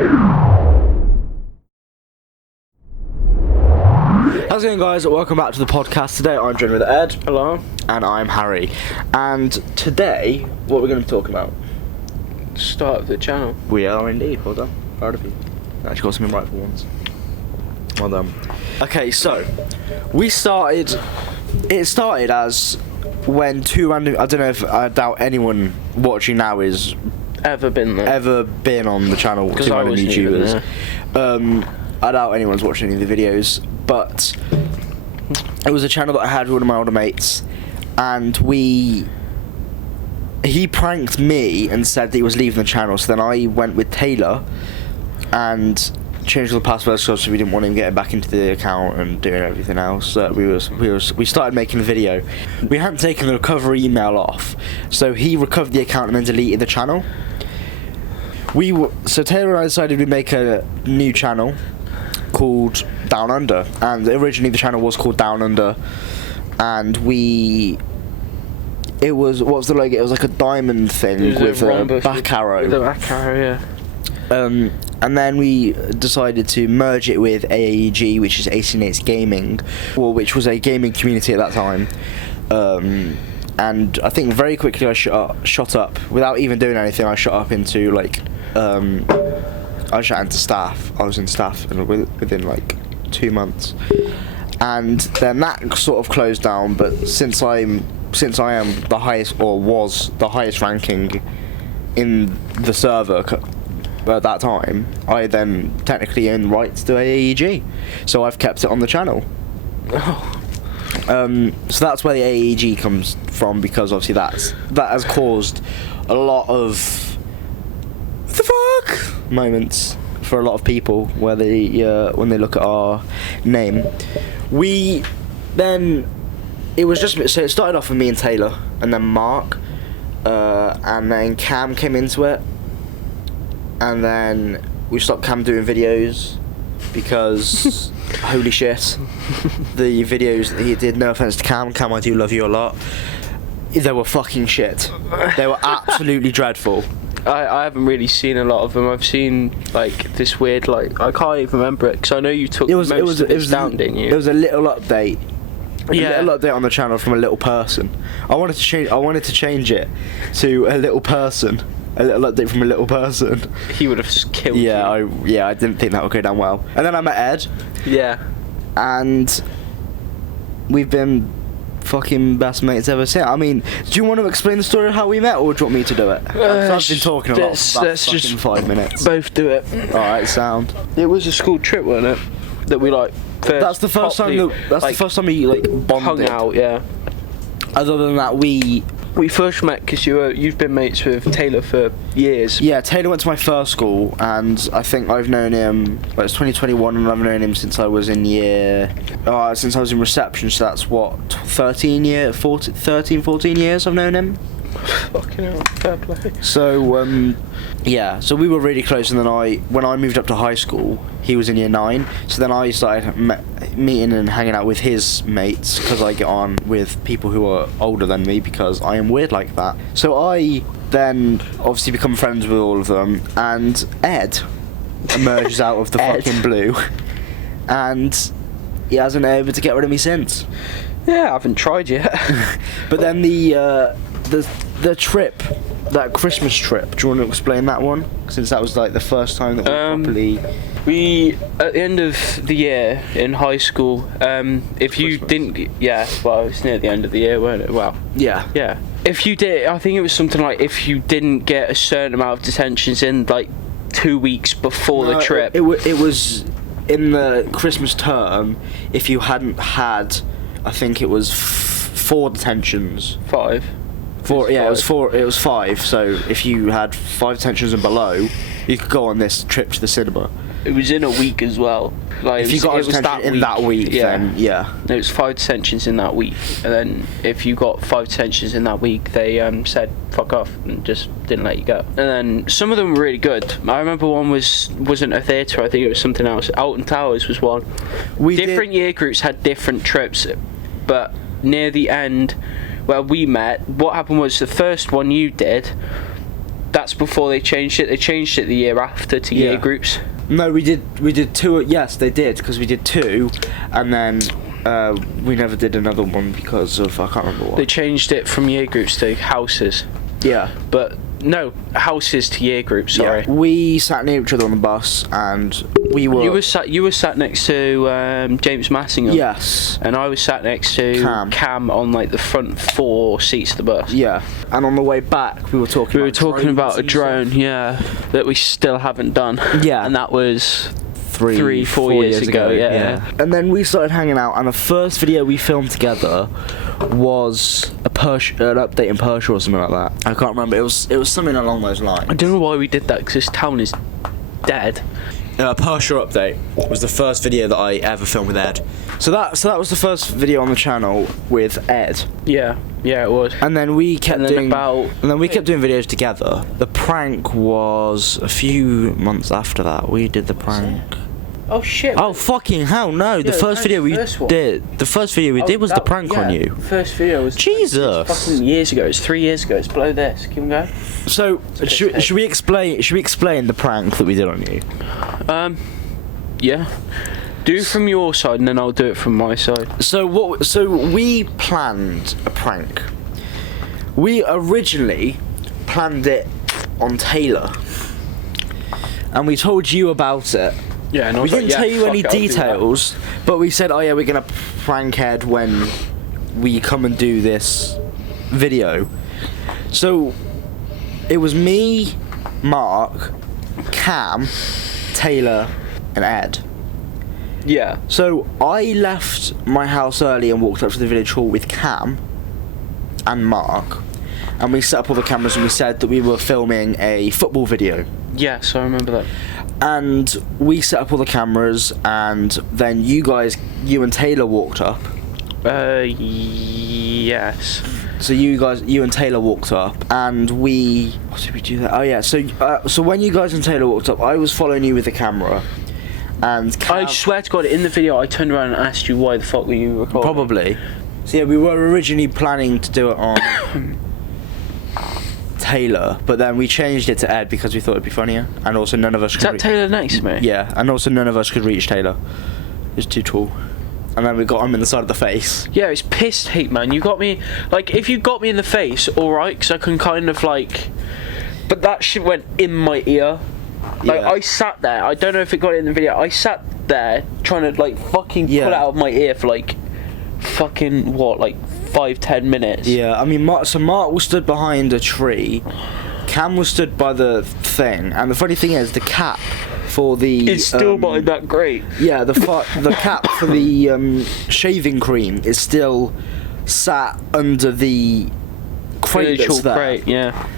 How's it going, guys? Welcome back to the podcast. Today I'm joined with Ed. Hello. And I'm Harry. And today, what we're going to talk about? Start of the channel. We are indeed. Well done. Proud of you. Actually got something right for once. Well done. Okay, so it started as when two random, I doubt anyone watching now is Ever been on the channel, two random YouTubers. I doubt anyone's watching any of the videos, but it was a channel that I had with one of my older mates, and he pranked me and said that he was leaving the channel. So then I went with Taylor and changed all the passwords so we didn't want him getting back into the account and doing everything else. We started making the video. We hadn't taken the recovery email off, so he recovered the account and then deleted the channel. So Taylor and I decided we'd make a new channel called DownUnder, and originally the channel was called DownUnder, and it was, what was the logo? It was like a diamond thing with a back arrow. With a back arrow, yeah. And then we decided to merge it with AAEG, which is 18/8 Gaming, which was a gaming community at that time. And I think very quickly I shot up without even doing anything. I shot up into I shot into staff. I was in staff within like 2 months, and then that sort of closed down. But since I am the highest, or was the highest ranking in the server at that time, I then technically own rights to AAEG, so I've kept it on the channel. Oh. So that's where the AAEG comes from, because obviously that has caused a lot of the fuck moments for a lot of people where they when they look at our name. So it started off with me and Taylor, and then Mark, and then Cam came into it, and then we stopped Cam doing videos because holy shit, the videos that he did, no offense to Cam, I do love you a lot, they were fucking shit. They were absolutely dreadful. I haven't really seen a lot of them. I've seen like this weird, like, I can't even remember it because I know you took most of it down, didn't you? It was a little update. A little update on the channel from a little person. I wanted to change it to a little person. A little update from a little person. He would have just killed you. I didn't think that would go down well. And then I met Ed. Yeah. And we've been fucking best mates ever since. I mean, do you want to explain the story of how we met, or do you want me to do it? I've been talking a lot for about fucking 5 minutes. Both do it. Alright, sound. It was a school trip, wasn't it? That we like first. That's the first time. The first time we like bonded. Hung out, yeah. Other than that, we first met because you've been mates with Taylor for years. Yeah, Taylor went to my first school, and I think I've known him. Well, it's 2021, and I've known him since I was in since I was in reception. So that's what 13, 14 years I've known him. Fucking hell, fair play. So so we were really close, and then when I moved up to high school, he was in year 9. So then I started meeting and hanging out with his mates, because I get on with people who are older than me because I am weird like that. So I then obviously become friends with all of them, and Ed emerges out of the fucking blue, and he hasn't been able to get rid of me since. Yeah, I haven't tried yet. But then the trip, that Christmas trip, do you want to explain that one? Since that was like the first time that we properly... At the end of the year in high school, if you didn't... Yeah, well, it's near the end of the year, weren't it? Well, yeah. If you did, I think it was something like, if you didn't get a certain amount of detentions in like 2 weeks before the trip... It was in the Christmas term, if you hadn't had, I think it was 4 detentions. 5. 4, yeah, it was 5. So if you had 5 detentions and below, you could go on this trip to the cinema. It was in a week as well. Like, if you got a detention in that week, then yeah. It was 5 detentions in that week, and then if you got 5 detentions in that week, they said fuck off and just didn't let you go. And then some of them were really good. I remember one wasn't a theatre. I think it was something else. Alton Towers was one. Different year groups had different trips, but near the end, where we met, what happened was the first one you did, That's before they changed it. They changed it the year after to year groups. No, we did 2. Yes, they did, because we did 2, and then we never did another one because of, I can't remember what. They changed it from year groups to houses. Yeah. But no, houses to year groups. Sorry. Yeah. We sat near each other on the bus, and we were. You were sat next to James Massingham. Yes. And I was sat next to Cam on like the front 4 seats of the bus. Yeah. And on the way back, we were talking. We were talking about a drone, that we still haven't done. Yeah. And that was 3-4 years ago. Yeah. And then we started hanging out, and the first video we filmed together was an update in Persia or something like that. I can't remember. It was something along those lines. I don't know why we did that, because this town is dead. Persia update was the first video that I ever filmed with Ed. So that was the first video on the channel with Ed. Yeah, it was. And then we kept doing videos together. The prank was a few months after that. We did the prank. Oh shit! Oh fucking hell! No, the first video we did. The first video we did was the prank on you. The first video was Jesus. Fucking years ago. It's 3 years ago. It's below this. Keep going. So should we explain the prank that we did on you? Yeah. Do from your side, and then I'll do it from my side. So we planned a prank. We originally planned it on Taylor, and we told you about it. Yeah, and we didn't tell you any details, but we said, oh yeah, we're gonna prank Ed when we come and do this video. So it was me, Mark, Cam, Taylor, and Ed. Yeah. So I left my house early and walked up to the village hall with Cam and Mark, and we set up all the cameras, and we said that we were filming a football video. Yes, I remember that. And we set up all the cameras, and then you and Taylor walked up. Yes. So you and Taylor walked up, and what did we do there? Oh yeah, so when you guys and Taylor walked up, I was following you with the camera, and I swear to God, in the video, I turned around and asked you why the fuck were you recording. Probably. So yeah, we were originally planning to do it on Taylor, but then we changed it to Ed because we thought it'd be funnier, and also none of us could. Is that Taylor next to me? Yeah, and also none of us could reach Taylor. He's too tall. And then we got him in the side of the face. Yeah, it's pissed hate, man. You got me, like, if you got me in the face, alright, because I can kind of, like, but that shit went in my ear. Like, I sat there, I don't know if it got in the video, I sat there trying to, like, fucking pull it out of my ear for, like, fucking, what, like, 5-10 minutes. Yeah, I mean, Mark was stood behind a tree, Cam was stood by the thing, and the funny thing is, the cap for the... It's still not that great. Yeah, the cap for the shaving cream is still sat under the crate that's there. Crate, yeah.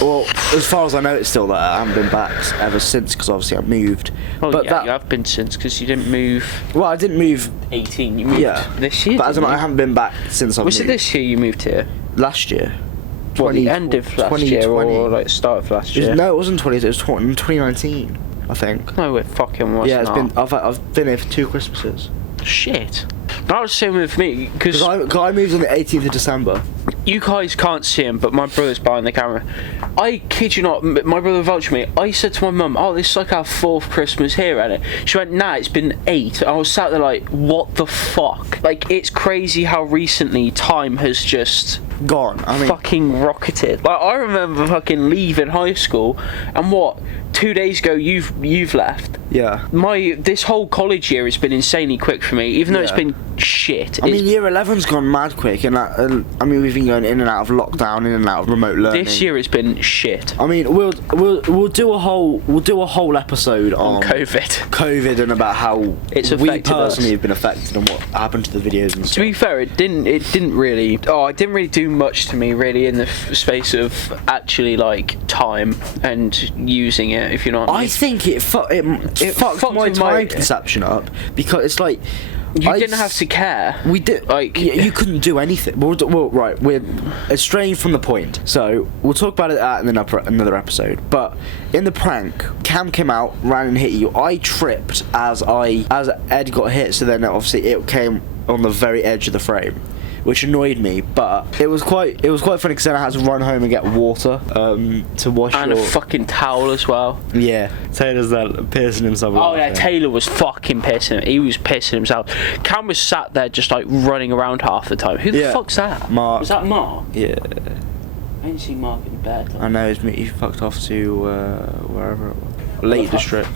Well, as far as I know, it's still there. I haven't been back ever since, because obviously I moved. Oh, but yeah, you have been since, because you didn't move... Well, I didn't move... 18, you moved this year, but as in, I haven't been back since I moved. Was it this year you moved here? Last year. What, the end of last year, or like start of last year? No, it wasn't 20, it was 2019, I think. No, it fucking was not. I've been here for 2 Christmases. Shit. That was the same with me, because I moved on the 18th of December. You guys can't see him, but my brother's behind the camera. I kid you not, my brother vouched for me. I said to my mum, oh, this is like our 4th Christmas here, ain't it? She went, nah, it's been 8. I was sat there like, what the fuck? Like, it's crazy how recently time has just... gone. I mean, fucking rocketed. Like, I remember fucking leaving high school, and what, 2 days ago you've left. Yeah. This whole college year has been insanely quick for me, even though it's been shit. I mean, year 11's gone mad quick, and I mean, we've been going in and out of lockdown, in and out of remote learning. This year has been shit. I mean, we'll do a whole episode on COVID and about how we personally have been affected and what happened to the videos and stuff. To be fair, it didn't really do much to me really in the space of actually like time and using it, if you know what I mean. I think it fucked my time conception up, because it's like you didn't have to care. We did, like, you couldn't do anything. Well, right, we're straying from the point, so we'll talk about it at another episode. But in the prank, Cam came out, ran and hit you. I tripped as Ed got hit, so then obviously it came on the very edge of the frame. which annoyed me. But it was quite funny because then I had to run home and get water to wash and a fucking towel as well. Yeah, Taylor's there pissing himself. Oh yeah, Taylor was fucking pissing. He was pissing himself. Cam was sat there just like running around half the time. Who the fuck's that? Mark. Was that Mark? Yeah. I didn't see Mark in bed. I know, he fucked off to wherever it was. Lake District.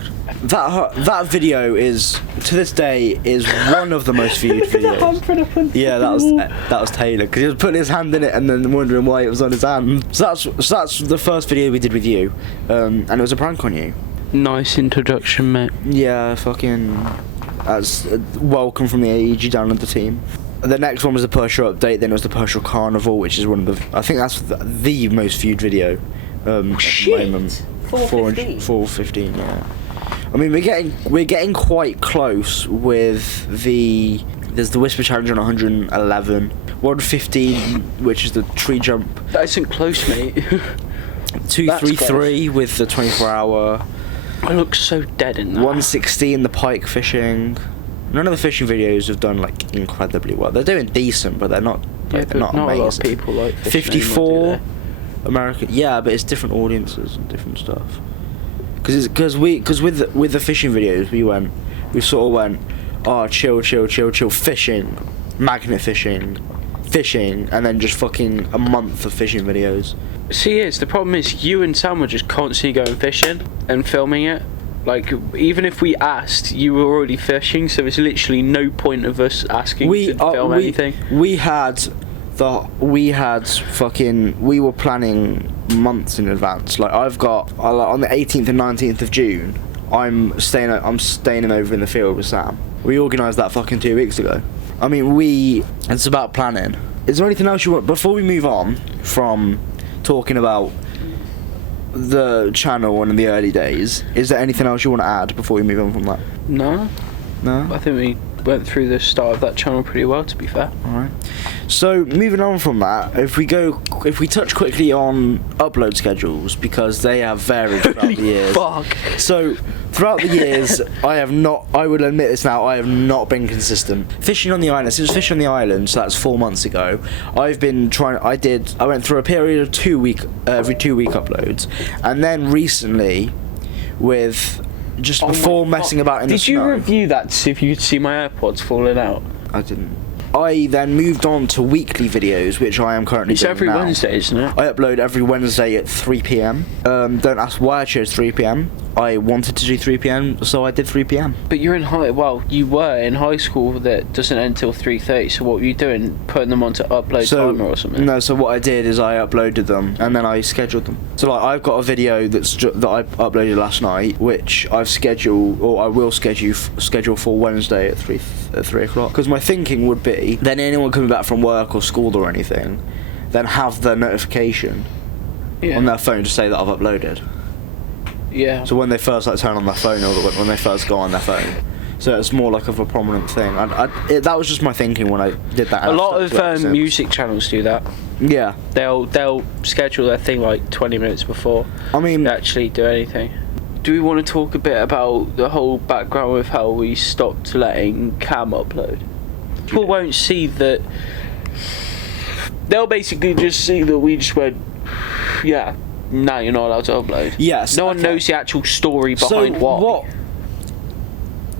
That video is, to this day, is one of the most viewed videos. Yeah, that was Taylor, because he was putting his hand in it and then wondering why it was on his hand. So that's the first video we did with you, and it was a prank on you. Nice introduction, mate. Yeah, fucking. That's welcome from the AAEG DownUnder team. The next one was the Persia update, then it was the Persia Carnival, which is one of the, I think that's the most viewed video Shit. at the moment. 415, yeah. I mean, we're getting quite close with there's the Whisper Challenge on 111, 115, which is the tree jump. That isn't close, mate. 233 with the 24-hour. I look so dead in that. 116, the pike fishing. None of the fishing videos have done like incredibly well. They're doing decent, but they're not. Like, they're not amazing. A lot of people like fishing 54 anymore, American. Yeah, but it's different audiences and different stuff. Because with the fishing videos we sort of went, oh, chill, fishing, magnet fishing, and then just fucking a month of fishing videos. See, the problem is you and Sam were just constantly going fishing and filming it. Like, even if we asked, you were already fishing, so there's literally no point of us asking to film anything. We were planning months in advance. Like, I've got on the 18th and 19th of June, I'm staying over in the field with Sam. We organised that fucking 2 weeks ago. I mean, it's about planning. Is there anything else you want before we move on from talking about the channel and the early days? Is there anything else you want to add before we move on from that? No. I think we went through the start of that channel pretty well, to be fair. Alright. So moving on from that, if we touch quickly on upload schedules, because they have varied throughout the years. Fuck. So throughout the years, I will admit this now, I have not been consistent. Fishing on the island, since Fishing on the Island, so that's 4 months ago, I went through a period of every 2 week uploads, and then recently, with just before messing about in the snow. Did you review that to see if you could see my AirPods falling out? I didn't. I then moved on to weekly videos, which I am currently doing now. It's every Wednesday, isn't it? I upload every Wednesday at 3 PM. Don't ask why I chose 3 PM. I wanted to do 3 PM, so I did 3 PM. But you were in high school that doesn't end until 3:30, so what were you doing? Putting them onto upload timer or something? No, so what I did is I uploaded them, and then I scheduled them. So like, I've got a video that I uploaded last night, which I will schedule for Wednesday at 3 o'clock. Because my thinking would be, then anyone coming back from work or school or anything, then have the notification on their phone to say that I've uploaded. Yeah. So when they first turn on their phone, or when they first go on their phone, so it's more like of a prominent thing. That was just my thinking when I did that. A lot of music channels do that. Yeah. They'll schedule their thing like 20 minutes before. I mean, they actually do anything. Do we want to talk a bit about the whole background with how we stopped letting Cam upload? People won't see that. They'll basically just see that we just went, yeah, now you're not allowed to upload. Yes. No one knows the actual story behind why.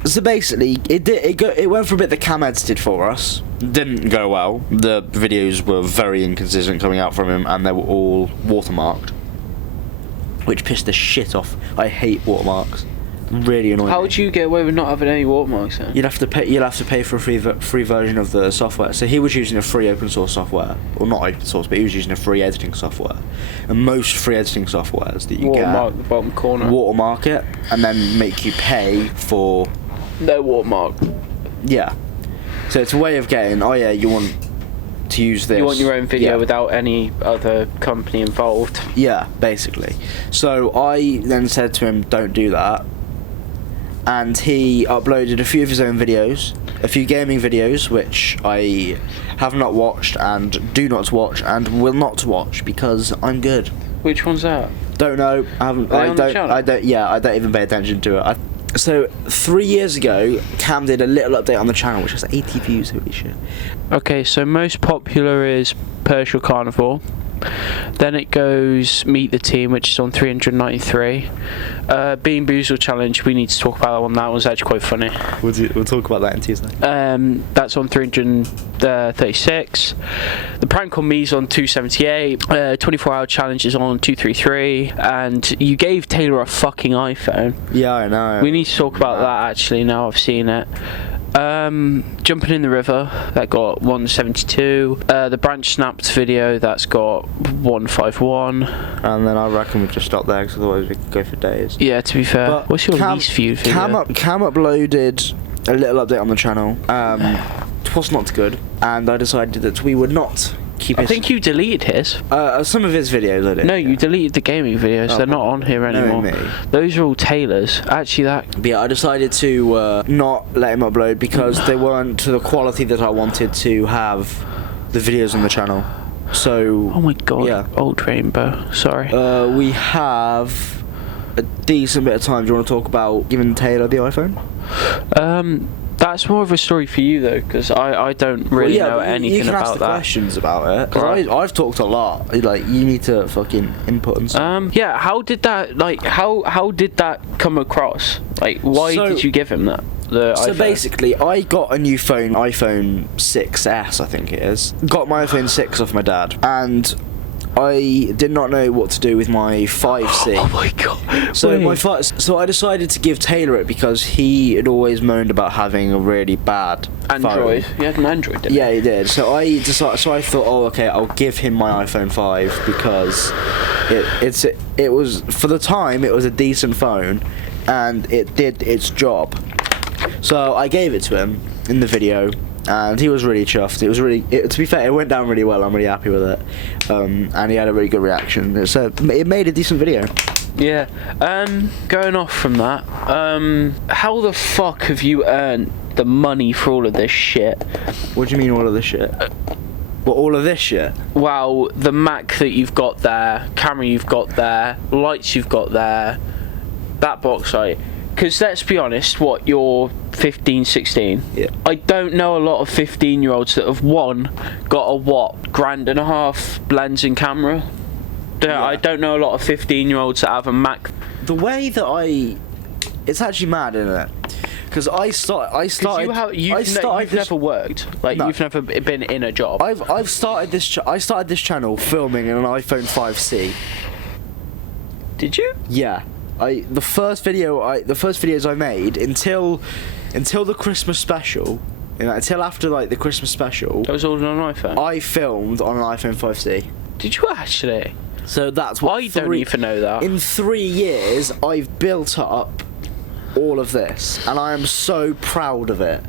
So basically, it went for a bit that Cam edited for us. Didn't go well. The videos were very inconsistent coming out from him, and they were all watermarked, which pissed the shit off. I hate watermarks. Really annoying. How would you get away with not having any watermarks then? You'll have to pay for a free version of the software. So he was using a free open source software, or not open source, but he was using a free editing software. And most free editing softwares that you watermark the bottom corner. Watermark it, and then make you pay for. No watermark. Yeah. So it's a way of getting. Oh yeah, you want to use this. You want your own video without any other company involved. Yeah, basically. So I then said to him, "Don't do that." And he uploaded a few of his own videos, a few gaming videos, which I have not watched and do not watch and will not watch because I'm good. Which one's that? Don't know. I don't even pay attention to it. So 3 years ago, Cam did a little update on the channel, which has 80 views. Holy shit! Okay, so most popular is Persian Carnivore. Then it goes Meet the Team, which is on 393. Bean Boozled Challenge, we need to talk about that one. That was actually quite funny. We'll talk about that in Tuesday. That's on 336. The Prank on Me is on 278. 24-hour Challenge is on 233. And you gave Taylor a fucking iPhone. Yeah, I know. We need to talk about that actually now I've seen it. Jumping in the River, that got 172. The Branch Snapped video, that's got 151. And then I reckon we've just stopped there, because otherwise we could go for days. Yeah, to be fair. But what's your least viewed video? Cam uploaded a little update on the channel. It was not good, and I decided that we would not keep it. I think you deleted his. Some of his videos I did. No, you deleted the gaming videos. They're not on here anymore. Me. Those are all Taylor's. Actually, But yeah, I decided to not let him upload because they weren't to the quality that I wanted to have the videos on the channel. So. Oh my god. Yeah. Old Rainbow. Sorry. We have a decent bit of time. Do you want to talk about giving Taylor the iPhone? That's more of a story for you though, because I don't really know anything you can about ask the that. questions about it. Because Right. I've talked a lot. Like, you need to fucking input and stuff. Yeah. How did that how did that come across? Like, why did you give him that? So iPhone? Basically, I got a new phone, iPhone 6S, I think it is. Got my iPhone 6 off my dad, and I did not know what to do with my 5C. Oh my god. So I decided to give Taylor it because he had always moaned about having a really bad Android. phone. You had an Android, didn't you? Yeah, he did. So I thought, oh, okay, I'll give him my iPhone 5 because it was, for the time, it was a decent phone, and it did its job. So I gave it to him in the video, and he was really chuffed. To be fair, it went down really well. I'm really happy with it, and he had a really good reaction. So it made a decent video. Yeah. Going off from that, how the fuck have you earned the money for all of this shit? What do you mean, all of this shit? All of this shit? Wow, the Mac that you've got there, camera you've got there, lights you've got there, that box light. Because let's be honest, you're 15, 16? Yeah. I don't know a lot of 15-year-olds that have, got a $1,500 lens and camera. Yeah. I don't know a lot of 15-year-olds that have a Mac. The way that it's actually mad, isn't it? Because I started. You've never worked. Like, no. You've never been in a job. I started this channel filming in an iPhone 5C. Did you? Yeah. The first videos I made until the Christmas special, until after like the Christmas special, that was all on an iPhone. I filmed on an iPhone 5C. Did you actually? So that's what I don't even know that. In 3 years, I've built up all of this, and I am so proud of it.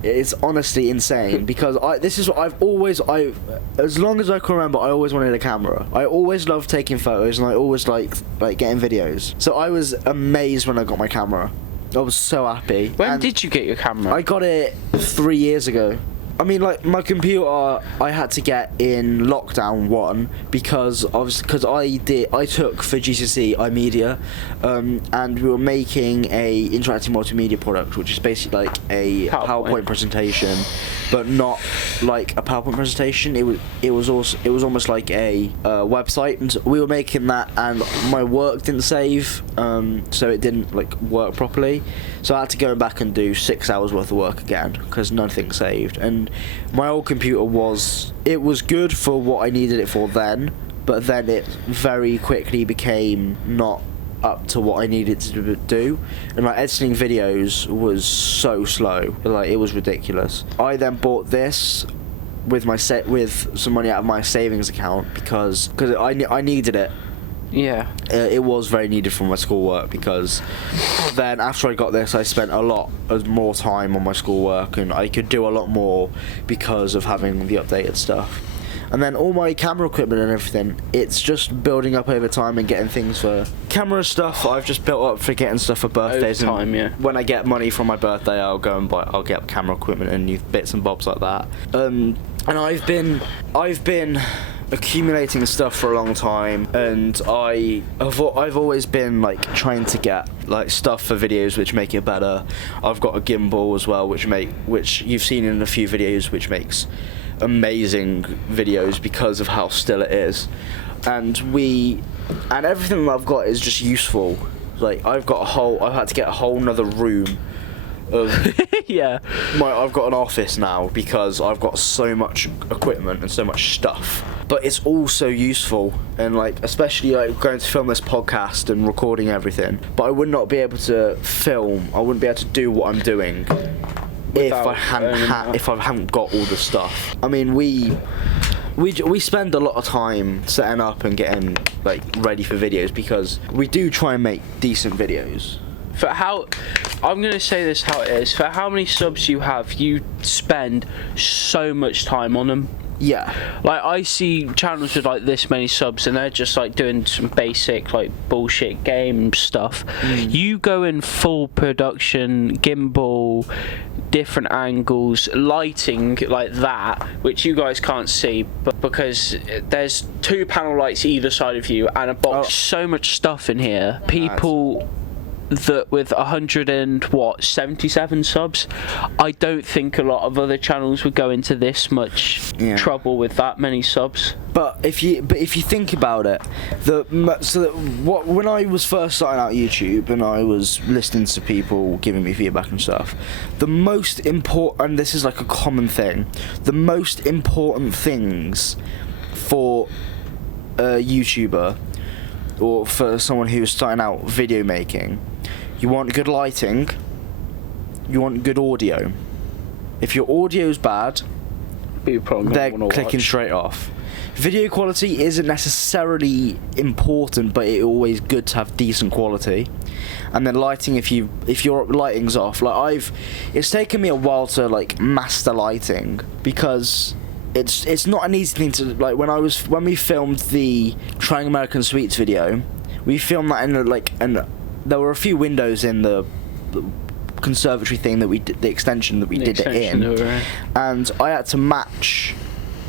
It's honestly insane because this is what I've always as long as I can remember, I always wanted a camera. I always loved taking photos, and I always liked getting videos. So I was amazed when I got my camera. I was so happy. When did you get your camera? I got it 3 years ago. I mean, like, my computer, I had to get in lockdown 1 because I took for GCSE iMedia, and we were making a interactive multimedia product, which is basically like a PowerPoint presentation, but not like a PowerPoint presentation. It was almost like a website, and we were making that, and my work didn't save, so it didn't work properly. So I had to go back and do 6 hours worth of work again because nothing saved. And my old computer was good for what I needed it for then, but then it very quickly became not up to what I needed to do, and editing videos was so slow, it was ridiculous. I then bought this with some money out of my savings account because I needed it. Yeah. It was very needed for my schoolwork, because then after I got this, I spent a lot more time on my schoolwork, and I could do a lot more because of having the updated stuff. And then all my camera equipment and everything, it's just building up over time and getting things for camera stuff. I've just built up for getting stuff for birthdays. Over time, yeah. When I get money from my birthday, I'll get camera equipment and new bits and bobs like that. And I've been accumulating stuff for a long time, and I've always been like trying to get like stuff for videos which make it better. I've got a gimbal as well, which you've seen in a few videos, which makes amazing videos because of how still it is, and everything that I've got is just useful. Like I've had to get a whole nother room of yeah. I've got an office now because I've got so much equipment and so much stuff. But it's also useful, and like especially like going to film this podcast and recording everything. But I would not be able to film. I wouldn't be able to do what I'm doing if I hadn't got all the stuff. I mean, we spend a lot of time setting up and getting like ready for videos because we do try and make decent videos. I'm going to say this how it is. For how many subs you have, you spend so much time on them. Yeah. Like, I see channels with like this many subs and they're just like doing some basic like bullshit game stuff. You go in full production, gimbal, different angles, lighting like that, which you guys can't see, but because there's 2 panel lights either side of you and a box, so much stuff in here. People that with 177 subs, I don't think a lot of other channels would go into this much trouble with that many subs. But if you think about it, when I was first starting out YouTube and I was listening to people giving me feedback and stuff, the most important, and this is like a common thing, the most important things for a YouTuber or for someone who's starting out video making, you want good lighting, you want good audio. If your audio's bad, they're clicking straight off. Video quality isn't necessarily important, but it's always good to have decent quality. And then lighting, if your lighting's off, like it's taken me a while to like master lighting because it's not an easy thing to like. When we filmed the Trying American Sweets video, we filmed that and there were a few windows in the conservatory thing that we did, the extension that we did it in, and I had to match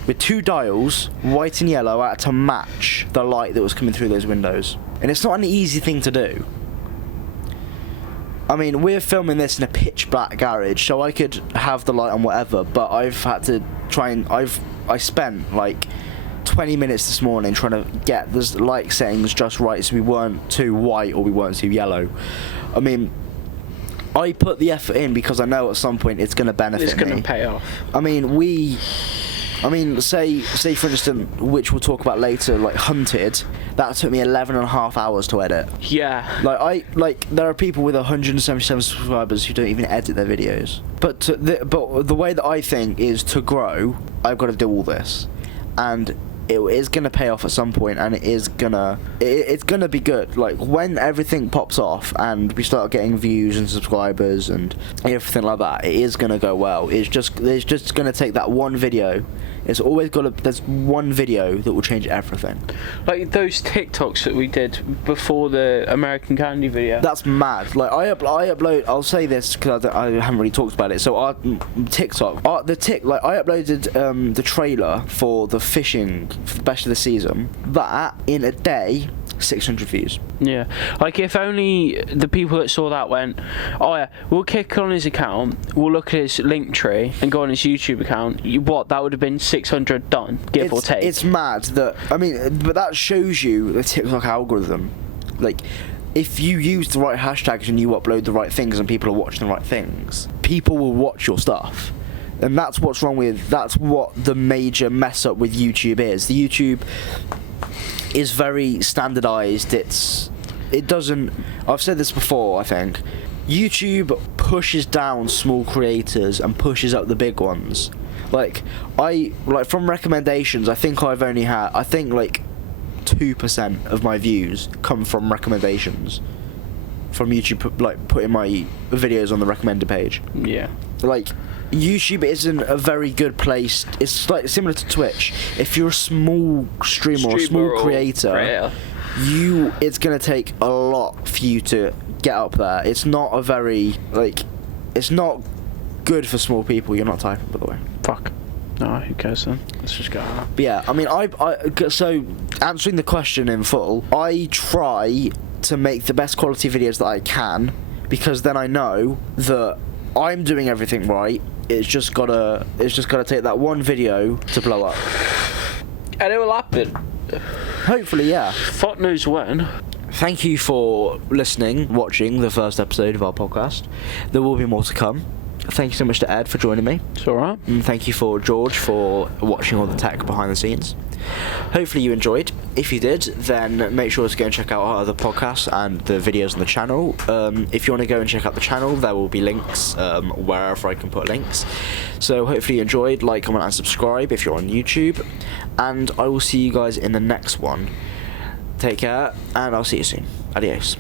with 2 dials, white and yellow. I had to match the light that was coming through those windows, and it's not an easy thing to do. I mean, we're filming this in a pitch black garage, so I could have the light on whatever, but I've had to try and I spent like 20 minutes this morning trying to get the light settings just right so we weren't too white or we weren't too yellow. I mean, I put the effort in because I know at some point it's going to benefit me. It's going to pay off. I mean, say for instance, which we'll talk about later, like Hunted, that took me 11.5 hours to edit. Yeah. Like there are people with 177 subscribers who don't even edit their videos. But the way that I think is to grow, I've got to do all this, and it is gonna pay off at some point, and it's gonna be good. Like when everything pops off and we start getting views and subscribers and everything like that, it is gonna go well. It's just gonna take that one video. There's one video that will change everything. Like those TikToks that we did before the American Candy video. That's mad. Like I upload. I'll say this because I haven't really talked about it. So our TikTok, I uploaded the trailer for the fishing for the best of the season. That in a day, 600 views. Yeah, like if only the people that saw that went, oh yeah, we'll kick on his account, we'll look at his link tree and go on his YouTube account. That would have been 600 done, give or take. It's mad that, I mean, but that shows you the TikTok algorithm. Like, if you use the right hashtags and you upload the right things and people are watching the right things, people will watch your stuff. And that's what's wrong with, that's what the major mess up with YouTube is. The YouTube is very standardized. It doesn't, I've said this before, I think YouTube pushes down small creators and pushes up the big ones. Like from recommendations, I think like 2% of my views come from recommendations from YouTube, like putting my videos on the recommended page. Yeah, like YouTube isn't a very good place. It's like similar to Twitch. If you're a small streamer or a small creator, it's gonna take a lot for you to get up there. It's not a very it's not good for small people. You're not typing, by the way. Fuck. No, who cares then? Let's just go out. But yeah, I mean, so answering the question in full, I try to make the best quality videos that I can, because then I know that I'm doing everything right. It's just gotta take that one video to blow up. And it will happen. Hopefully, yeah. Fuck knows when. Thank you for listening, watching the first episode of our podcast. There will be more to come. Thank you so much to Ed for joining me. It's alright. And thank you for George for watching all the tech behind the scenes. Hopefully you enjoyed. If you did, then make sure to go and check out our other podcasts and the videos on the channel. If you want to go and check out the channel, there will be links wherever I can put links. So hopefully you enjoyed. Like, comment and subscribe if you're on YouTube. And I will see you guys in the next one. Take care, and I'll see you soon. Adios.